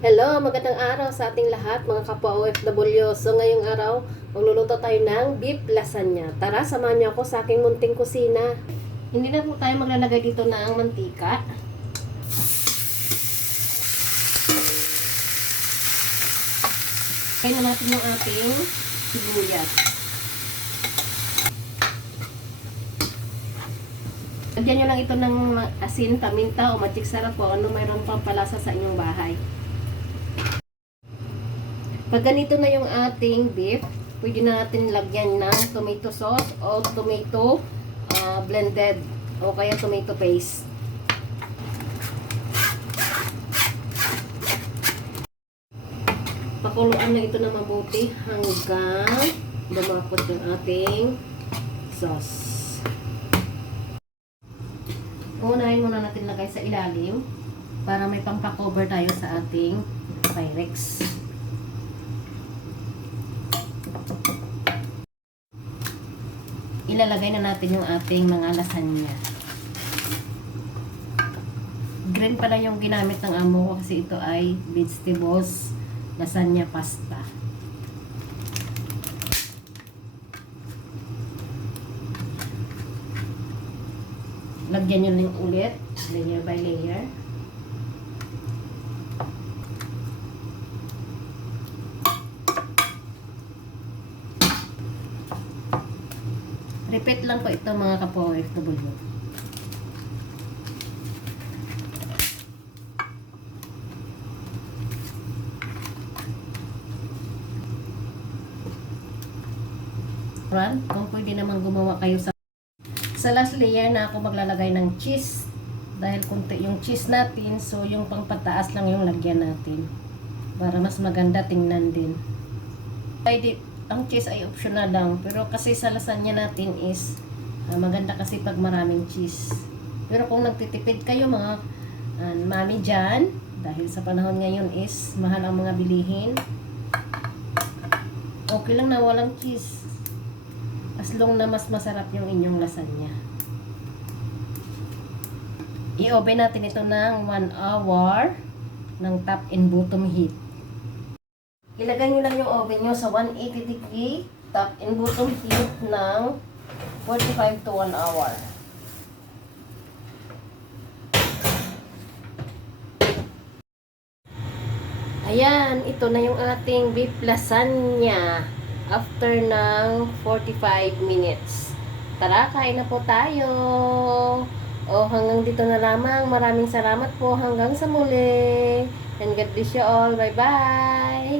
Hello, magandang araw sa ating lahat mga kapwa OFW. So ngayong araw, magluluto tayo ng beef lasagna. Tara, samahan niyo ako sa aking munting kusina. Hindi na po tayo maglalagay dito ng mantika. Kaya na natin yung ating sibuyas. Lagyan nyo lang ito ng asin, paminta o magic sarap o ano mayroon pang palasa sa inyong bahay. Pag ganito na yung ating beef, pwede na natin lagyan ng tomato sauce o tomato blended o kaya tomato paste. Pakuluan na ito na mabuti hanggang lumapot yung ating sauce. Unahin muna natin lagay sa ilalim para may pampakover tayo sa ating Pyrex. Ilalagay na natin yung ating mga lasagna. Green pala yung ginamit ng amo ko kasi ito ay vegetables lasagna pasta. Lagyan nyo lang ulit, layer by layer. Repeat lang po ito mga kapwa OFW. Kung pwede naman gumawa kayo sa last layer na ako maglalagay ng cheese. Dahil kunti yung cheese natin, so yung pangpataas lang yung lagyan natin. Para mas maganda tingnan din. Ang cheese ay optional lang. Pero kasi sa lasagna natin is maganda kasi pag maraming cheese. Pero kung nagtitipid kayo mga mami dyan, dahil sa panahon ngayon is mahal ang mga bilihin, okay lang na walang cheese. As long na mas masarap yung inyong lasagna. I-oven natin ito ng 1 hour ng top and bottom heat. Ilagay nyo lang yung oven nyo sa 180 degree top and bottom heat ng 45 to 1 hour. Ayan, ito na yung ating beef lasagna after ng 45 minutes. Tara, kain na po tayo. O hanggang dito na lamang. Maraming salamat po hanggang sa muli. And God bless you all. Bye-bye.